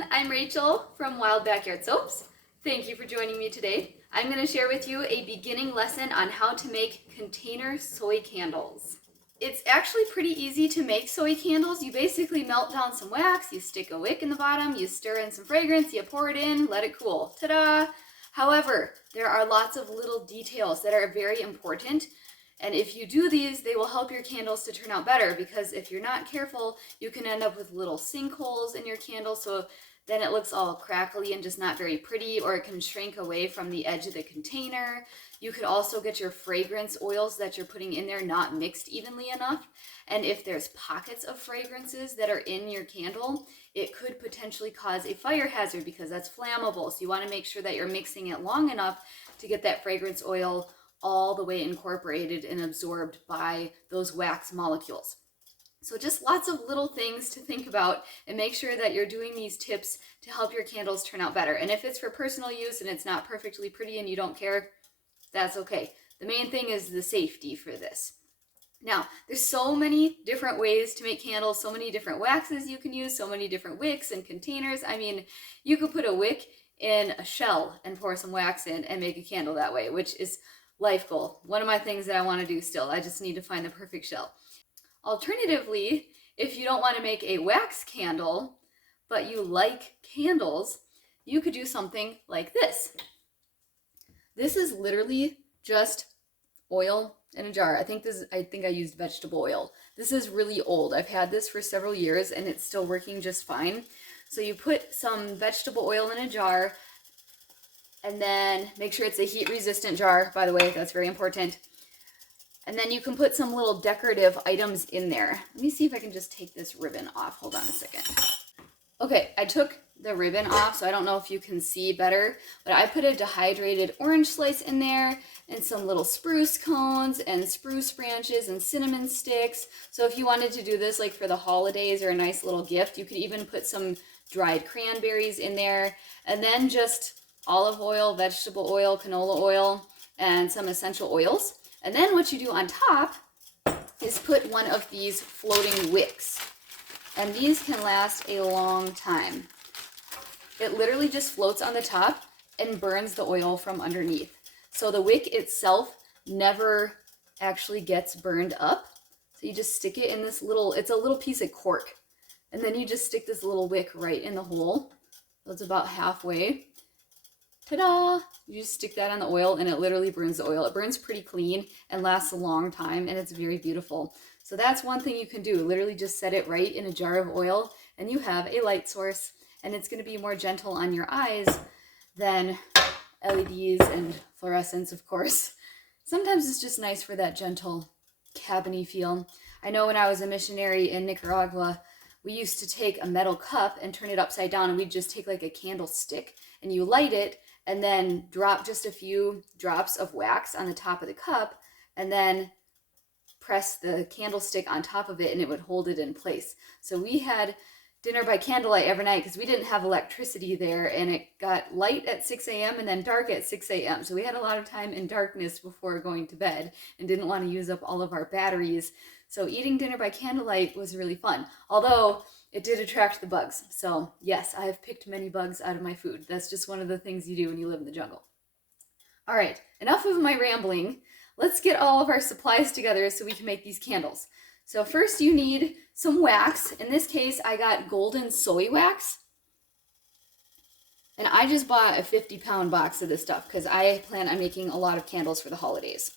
everyone, I'm Rachel from Wild Backyard Soaps. Thank you for joining me today. I'm going to share with you a beginning lesson on how to make container soy candles. It's actually pretty easy to make soy candles. You basically melt down some wax, you stick a wick in the bottom, you stir in some fragrance, you pour it in, let it cool. Ta-da! However, there are lots of little details that are very important. And if you do these, they will help your candles to turn out better, because if you're not careful, you can end up with little sinkholes in your candle, so then it looks all crackly and just not very pretty, or it can shrink away from the edge of the container. You could also get your fragrance oils that you're putting in there not mixed evenly enough. And if there's pockets of fragrances that are in your candle, it could potentially cause a fire hazard because that's flammable. So you want to make sure that you're mixing it long enough to get that fragrance oil all the way incorporated and absorbed by those wax molecules. So just lots of little things to think about, and make sure that you're doing these tips to help your candles turn out better. And if it's for personal use and it's not perfectly pretty and you don't care, that's okay. The main thing is the safety for this. Now, there's so many different ways to make candles, so many different waxes you can use, so many different wicks and containers. I mean, you could put a wick in a shell and pour some wax in and make a candle that way, which is life goal. One of my things that I want to do still. I just need to find the perfect shell. Alternatively, if you don't want to make a wax candle, but you like candles, you could do something like this. This is literally just oil in a jar. I think I used vegetable oil. This is really old. I've had this for several years and it's still working just fine. So you put some vegetable oil in a jar, and then make sure it's a heat resistant jar, by the way, that's very important. And then you can put some little decorative items in there. Let me see if I can just take this ribbon off. Hold on a second. Okay, I took the ribbon off, so I don't know if you can see better, but I put a dehydrated orange slice in there and some little spruce cones and spruce branches and cinnamon sticks. So if you wanted to do this like for the holidays or a nice little gift, you could even put some dried cranberries in there, and then just olive oil, vegetable oil, canola oil, and some essential oils. And then what you do on top is put one of these floating wicks. And these can last a long time. It literally just floats on the top and burns the oil from underneath. So the wick itself never actually gets burned up. So you just stick it in this little, it's a little piece of cork. And then you just stick this little wick right in the hole. So it's about halfway. Ta-da! You just stick that on the oil and it literally burns the oil. It burns pretty clean and lasts a long time, and it's very beautiful. So that's one thing you can do. Literally just set it right in a jar of oil and you have a light source, and it's going to be more gentle on your eyes than LEDs and fluorescents, of course. Sometimes it's just nice for that gentle cabiny feel. I know when I was a missionary in Nicaragua, we used to take a metal cup and turn it upside down, and we'd just take like a candlestick and you light it and then drop just a few drops of wax on the top of the cup and then press the candlestick on top of it and it would hold it in place. So we had dinner by candlelight every night because we didn't have electricity there, and it got light at 6 a.m. and then dark at 6 a.m. So we had a lot of time in darkness before going to bed and didn't want to use up all of our batteries. So eating dinner by candlelight was really fun, although it did attract the bugs. So yes, I have picked many bugs out of my food. That's just one of the things you do when you live in the jungle. All right, enough of my rambling. Let's get all of our supplies together so we can make these candles. So first you need some wax. In this case, I got golden soy wax. And I just bought a 50-pound box of this stuff because I plan on making a lot of candles for the holidays.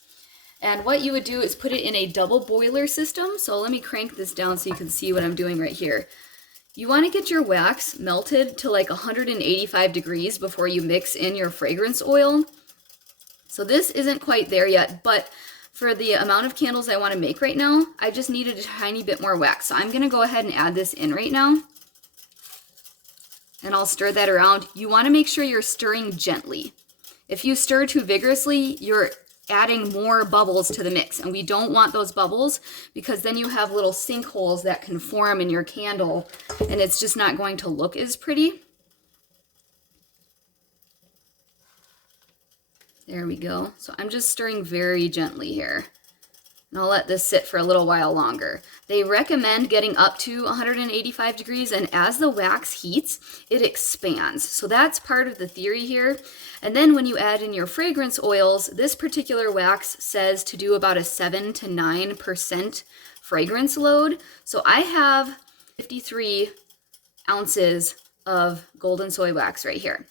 And what you would do is put it in a double boiler system. So let me crank this down so you can see what I'm doing right here. You want to get your wax melted to like 185 degrees before you mix in your fragrance oil. So this isn't quite there yet, but for the amount of candles I want to make right now, I just needed a tiny bit more wax. So I'm going to go ahead and add this in right now. And I'll stir that around. You want to make sure you're stirring gently. If you stir too vigorously, you're adding more bubbles to the mix, and we don't want those bubbles because then you have little sinkholes that can form in your candle and it's just not going to look as pretty. There we go. So I'm just stirring very gently here. And I'll let this sit for a little while longer. They recommend getting up to 185 degrees, and as the wax heats, it expands. So that's part of the theory here. And then when you add in your fragrance oils, this particular wax says to do about a 7 to 9% fragrance load. So I have 53 ounces of golden soy wax right here.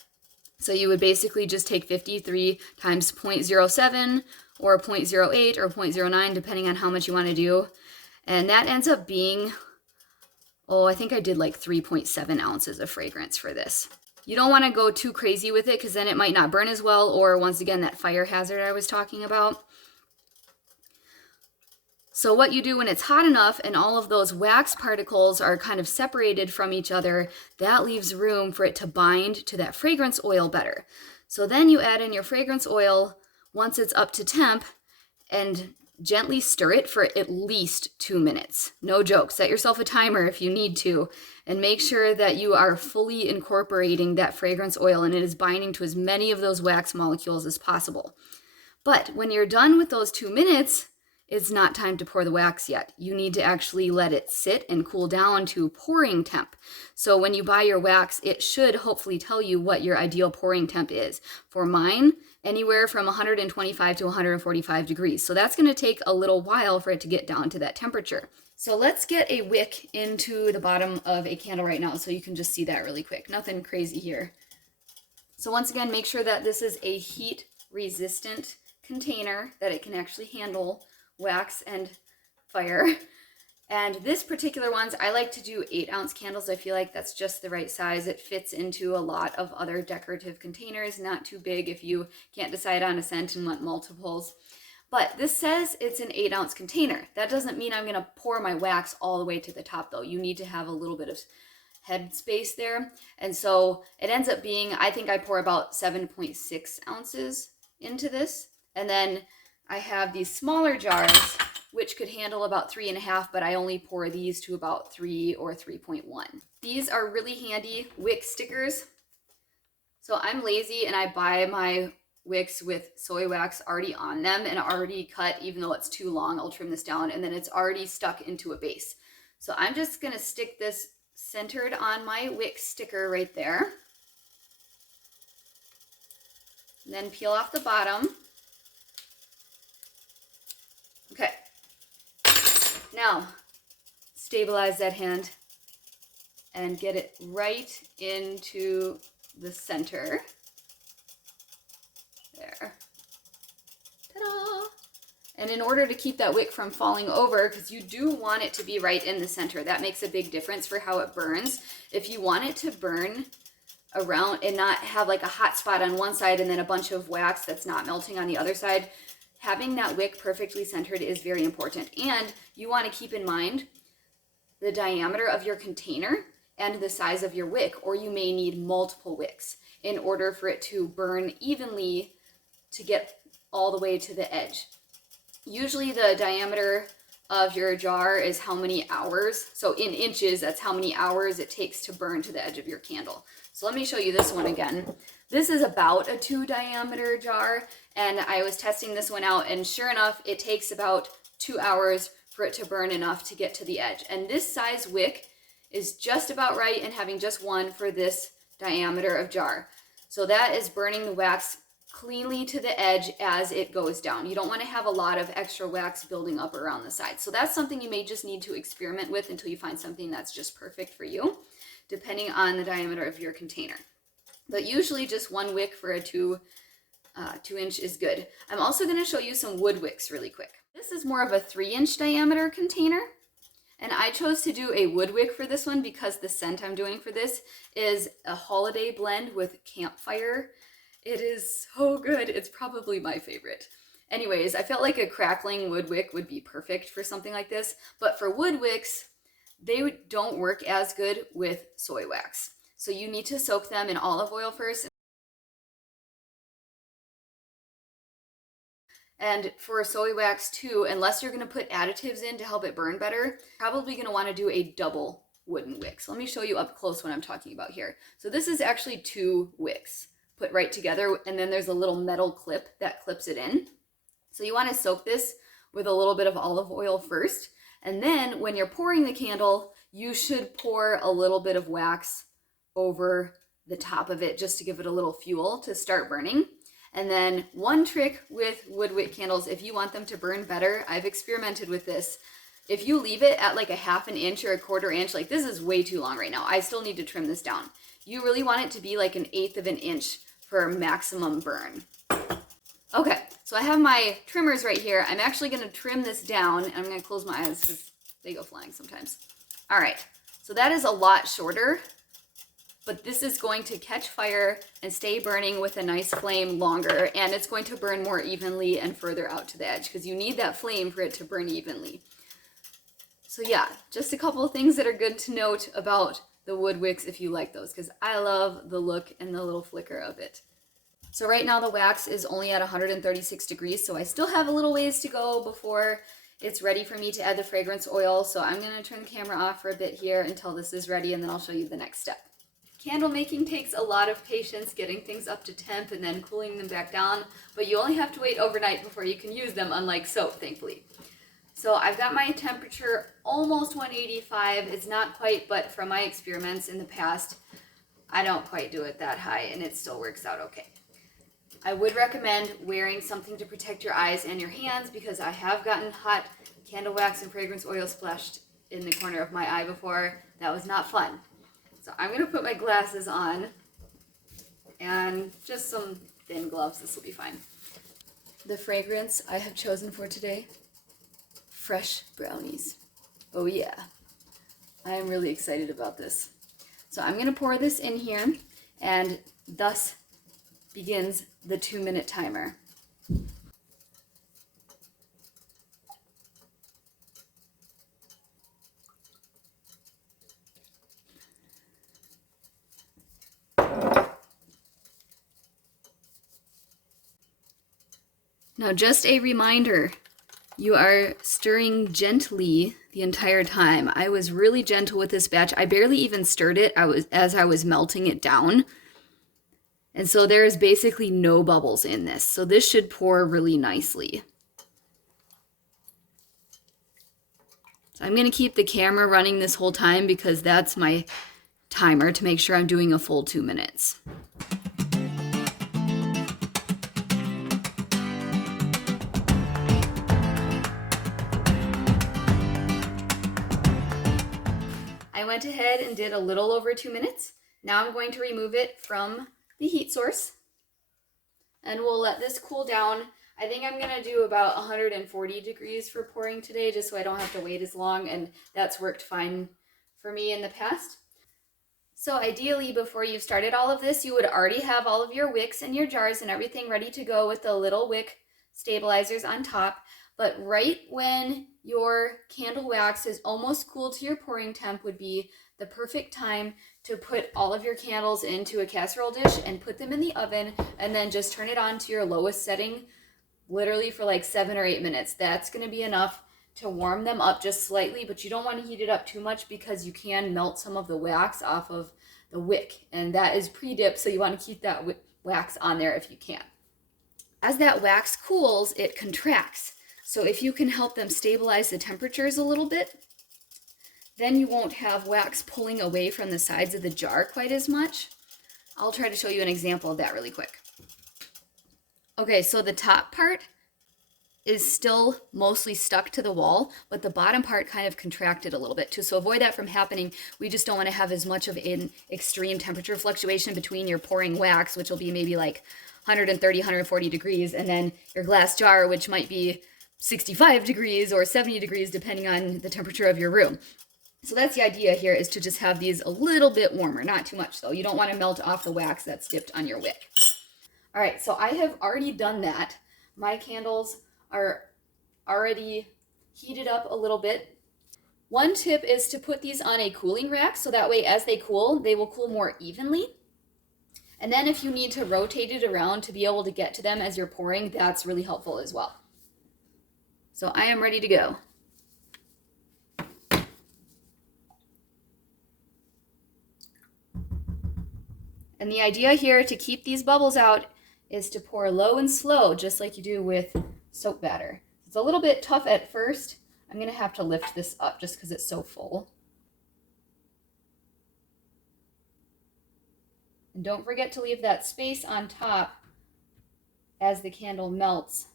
So you would basically just take 53 times 0.07 or 0.08 or 0.09, depending on how much you want to do. And that ends up being, I think I did like 3.7 ounces of fragrance for this. You don't want to go too crazy with it because then it might not burn as well, or once again, that fire hazard I was talking about. So what you do when it's hot enough and all of those wax particles are kind of separated from each other, that leaves room for it to bind to that fragrance oil better. So then you add in your fragrance oil once it's up to temp and gently stir it for at least 2 minutes. No joke. Set yourself a timer if you need to, and make sure that you are fully incorporating that fragrance oil and it is binding to as many of those wax molecules as possible. But when you're done with those 2 minutes, it's not time to pour the wax yet. You need to actually let it sit and cool down to pouring temp. So when you buy your wax, it should hopefully tell you what your ideal pouring temp is. For mine, anywhere from 125 to 145 degrees. So that's going to take a little while for it to get down to that temperature. So let's get a wick into the bottom of a candle right now so you can just see that really quick. Nothing crazy here. So once again, make sure that this is a heat resistant container, that it can actually handle wax and fire. And this particular ones, I like to do 8-ounce candles. I feel like that's just the right size. It fits into a lot of other decorative containers, not too big if you can't decide on a scent and want multiples. But this says it's an 8-ounce container. That doesn't mean I'm gonna pour my wax all the way to the top though. You need to have a little bit of head space there. And so it ends up being, I think I pour about 7.6 ounces into this. And then I have these smaller jars, which could handle about 3.5, but I only pour these to about 3 or 3.1. These are really handy wick stickers. So I'm lazy and I buy my wicks with soy wax already on them and already cut. Even though it's too long, I'll trim this down, and then it's already stuck into a base. So I'm just gonna stick this centered on my wick sticker right there. And then peel off the bottom. Okay, now stabilize that hand and get it right into the center. There. Ta-da! And in order to keep that wick from falling over, because you do want it to be right in the center, that makes a big difference for how it burns. If you want it to burn around and not have like a hot spot on one side and then a bunch of wax that's not melting on the other side, having that wick perfectly centered is very important. And you want to keep in mind the diameter of your container and the size of your wick, or you may need multiple wicks in order for it to burn evenly to get all the way to the edge. Usually the diameter of your jar is how many hours. So in inches, that's how many hours it takes to burn to the edge of your candle. So let me show you this one again. This is about a 2 diameter jar, and I was testing this one out, and sure enough, it takes about 2 hours for it to burn enough to get to the edge. And this size wick is just about right, and having just one for this diameter of jar. So that is burning the wax cleanly to the edge as it goes down. You don't want to have a lot of extra wax building up around the sides. So that's something you may just need to experiment with until you find something that's just perfect for you, depending on the diameter of your container. But usually just one wick for a 2-inch is good. I'm also going to show you some wood wicks really quick. This is more of a 3-inch diameter container, and I chose to do a wood wick for this one because the scent I'm doing for this is a holiday blend with campfire. It is so good. It's probably my favorite. Anyways, I felt like a crackling wood wick would be perfect for something like this, but for wood wicks, they don't work as good with soy wax. So you need to soak them in olive oil first. And for soy wax too, unless you're going to put additives in to help it burn better, probably going to want to do a double wooden wick. So let me show you up close what I'm talking about here. So this is actually 2 wicks put right together, and then there's a little metal clip that clips it in. So you want to soak this with a little bit of olive oil first. And then when you're pouring the candle, you should pour a little bit of wax over the top of it just to give it a little fuel to start burning. And then one trick with wood wick candles, if you want them to burn better, I've experimented with this. If you leave it at like a 1/2 inch or a 1/4 inch, like this is way too long right now. I still need to trim this down. You really want it to be like 1/8 inch for maximum burn. Okay, so I have my trimmers right here. I'm actually gonna trim this down, and I'm gonna close my eyes because they go flying sometimes. All right, so that is a lot shorter, but this is going to catch fire and stay burning with a nice flame longer, and it's going to burn more evenly and further out to the edge because you need that flame for it to burn evenly. So yeah, just a couple of things that are good to note about the wood wicks if you like those, because I love the look and the little flicker of it. So right now the wax is only at 136 degrees, so I still have a little ways to go before it's ready for me to add the fragrance oil. So I'm going to turn the camera off for a bit here until this is ready, and then I'll show you the next step. Candle making takes a lot of patience, getting things up to temp and then cooling them back down, but you only have to wait overnight before you can use them, unlike soap, thankfully. So I've got my temperature almost 185. It's not quite, but from my experiments in the past, I don't quite do it that high, and it still works out okay. I would recommend wearing something to protect your eyes and your hands because I have gotten hot candle wax and fragrance oil splashed in the corner of my eye before. That was not fun. So I'm going to put my glasses on and just some thin gloves. This will be fine. The fragrance I have chosen for today, fresh brownies. Oh yeah, I am really excited about this. So I'm going to pour this in here, and thus begins the 2-minute timer. Now just a reminder, you are stirring gently the entire time. I was really gentle with this batch. I barely even stirred it as I was melting it down. And so there is basically no bubbles in this. So this should pour really nicely. So I'm going to keep the camera running this whole time because that's my timer to make sure I'm doing a full 2 minutes. I went ahead and did a little over 2 minutes. Now I'm going to remove it from the heat source, and we'll let this cool down. I think I'm going to do about 140 degrees for pouring today, just so I don't have to wait as long, and that's worked fine for me in the past. So ideally, before you started all of this, you would already have all of your wicks and your jars and everything ready to go with the little wick stabilizers on top. But right when your candle wax is almost cool to your pouring temp would be the perfect time to put all of your candles into a casserole dish and put them in the oven, and then just turn it on to your lowest setting, literally for like 7 or 8 minutes. That's going to be enough to warm them up just slightly, but you don't want to heat it up too much because you can melt some of the wax off of the wick, and that is pre-dipped, so you want to keep that wax on there if you can. As that wax cools, it contracts. So if you can help them stabilize the temperatures a little bit, then you won't have wax pulling away from the sides of the jar quite as much. I'll try to show you an example of that really quick. Okay, so the top part is still mostly stuck to the wall, but the bottom part kind of contracted a little bit too. So avoid that from happening. We just don't want to have as much of an extreme temperature fluctuation between your pouring wax, which will be maybe like 130, 140 degrees, and then your glass jar, which might be 65 degrees or 70 degrees, depending on the temperature of your room. So that's the idea here, is to just have these a little bit warmer, not too much though. You don't want to melt off the wax that's dipped on your wick. All right, so I have already done that. My candles are already heated up a little bit. One tip is to put these on a cooling rack, so that way as they cool, they will cool more evenly. And then if you need to rotate it around to be able to get to them as you're pouring, that's really helpful as well. So I am ready to go. And the idea here to keep these bubbles out is to pour low and slow, just like you do with soap batter. It's a little bit tough at first. I'm gonna have to lift this up just because it's so full. And don't forget to leave that space on top as the candle melts.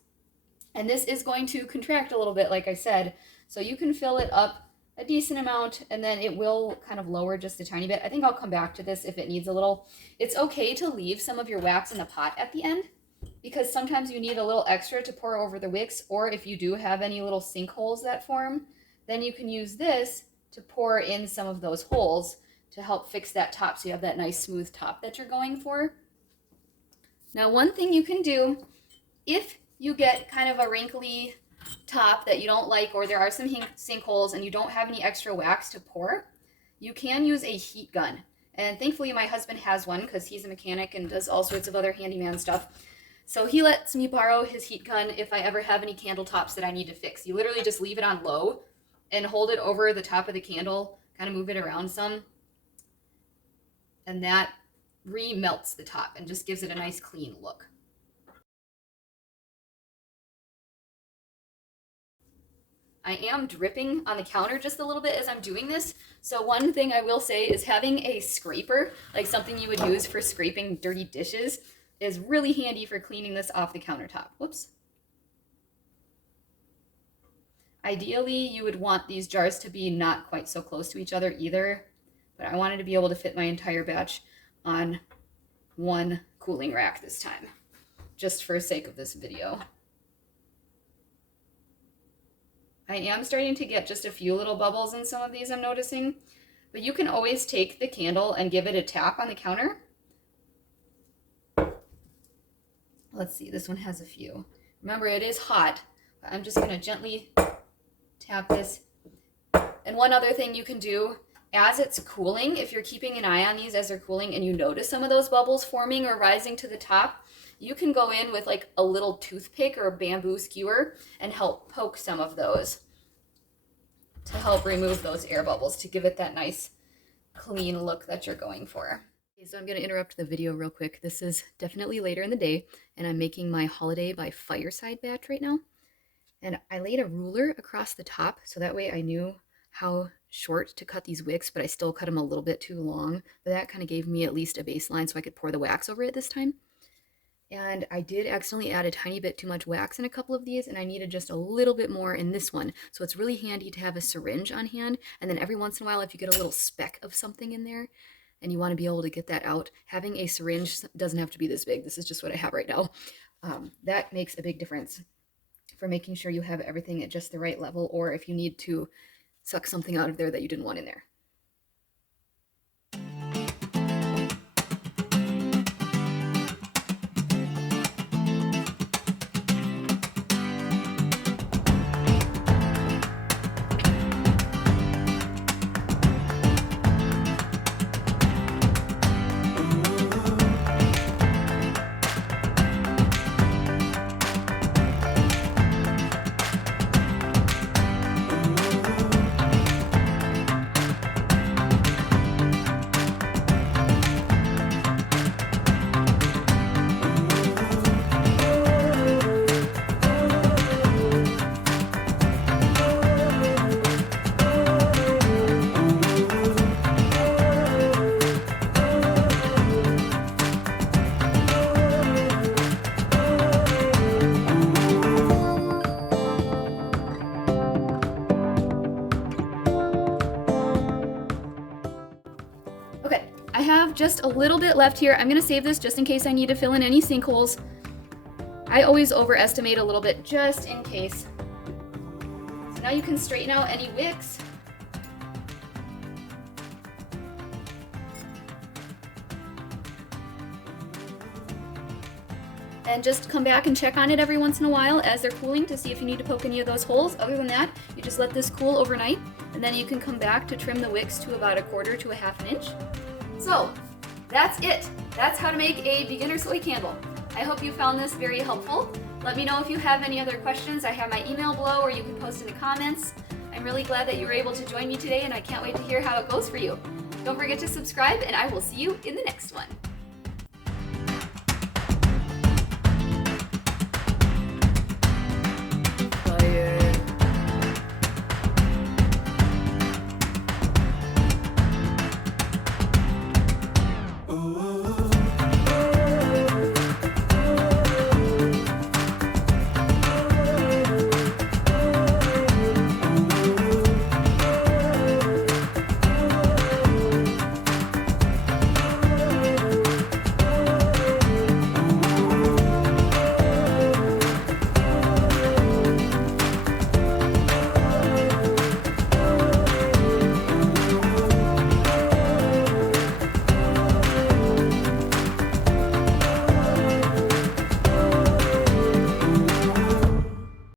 And this is going to contract a little bit, like I said, so you can fill it up a decent amount, and then it will kind of lower just a tiny bit. I think I'll come back to this if it needs a little. It's okay to leave some of your wax in the pot at the end, because sometimes you need a little extra to pour over the wicks, or if you do have any little sinkholes that form, then you can use this to pour in some of those holes to help fix that top so you have that nice smooth top that you're going for. Now, one thing you can do, if you get kind of a wrinkly top that you don't like, or there are some sinkholes and you don't have any extra wax to pour, you can use a heat gun. And thankfully my husband has one because he's a mechanic and does all sorts of other handyman stuff. So he lets me borrow his heat gun if I ever have any candle tops that I need to fix. You literally just leave it on low and hold it over the top of the candle, kind of move it around some, and that re-melts the top and just gives it a nice clean look. I am dripping on the counter just a little bit as I'm doing this. So one thing I will say is having a scraper, like something you would use for scraping dirty dishes, is really handy for cleaning this off the countertop. Whoops. Ideally, you would want these jars to be not quite so close to each other either, but I wanted to be able to fit my entire batch on one cooling rack this time, just for the sake of this video. I am starting to get just a few little bubbles in some of these, I'm noticing, but you can always take the candle and give it a tap on the counter. Let's see, this one has a few. Remember, it is hot, but I'm just going to gently tap this. And one other thing you can do, as it's cooling, if you're keeping an eye on these as they're cooling and you notice some of those bubbles forming or rising to the top, you can go in with like a little toothpick or a bamboo skewer and help poke some of those to help remove those air bubbles to give it that nice clean look that you're going for. Okay, so I'm going to interrupt the video real quick. This is definitely later in the day and I'm making my Holiday by Fireside batch right now. And I laid a ruler across the top so that way I knew how short to cut these wicks, but I still cut them a little bit too long. But that kind of gave me at least a baseline so I could pour the wax over it this time. And I did accidentally add a tiny bit too much wax in a couple of these, and I needed just a little bit more in this one. So it's really handy to have a syringe on hand, and then every once in a while, if you get a little speck of something in there and you want to be able to get that out, having a syringe doesn't have to be this big. This is just what I have right now. That makes a big difference for making sure you have everything at just the right level, or if you need to suck something out of there that you didn't want in there. Okay, I have just a little bit left here. I'm going to save this just in case I need to fill in any sinkholes. I always overestimate a little bit just in case. So now you can straighten out any wicks. And just come back and check on it every once in a while as they're cooling to see if you need to poke any of those holes. Other than that, you just let this cool overnight, and then you can come back to trim the wicks to about 1/4 to 1/2 inch. So that's it. That's how to make a beginner soy candle. I hope you found this very helpful. Let me know if you have any other questions. I have my email below, or you can post in the comments. I'm really glad that you were able to join me today, and I can't wait to hear how it goes for you. Don't forget to subscribe, and I will see you in the next one.